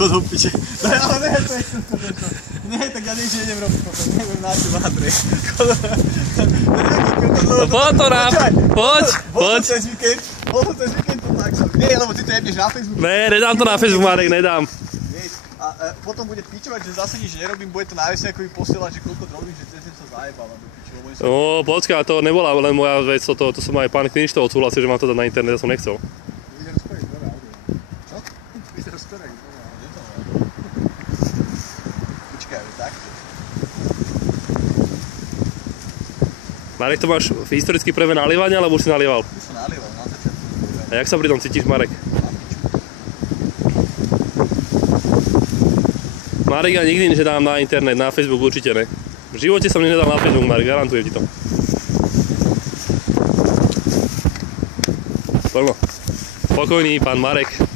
kokos do piče. Ale ne, to je to. Ne, tak ja nič idem robiť kokos, nebudem na teba, Andrej. No poď to nám, poď. Bol to cez víkend to tak som. Nie, lebo ty to jebneš na Facebook. Ne, nedám to na Facebook, Marek, nedám. A potom bude pičovať, že zase nič nerobím, bude to najväčšie, ako mi posielať, že koľko robím, že cez sa zajebávam do piče. No, počkaj, to nebola len moja vec, to som aj pán Klinštov odsúhlasil, že mám to dať na internet, ja som nechcel. Čo? Vyzerostorek, počkaj, takto. Marek, to máš historicky prvé nalievanie, alebo už si nalieval? Už som nalieval, na začiatku. A jak sa pri tom cítiš, Marek? Marek, ja nikdy nedám na internet, na Facebook určite ne. V živote som nedal na Facebook, Marek, garantujem ti to. Spokojný, pán Marek.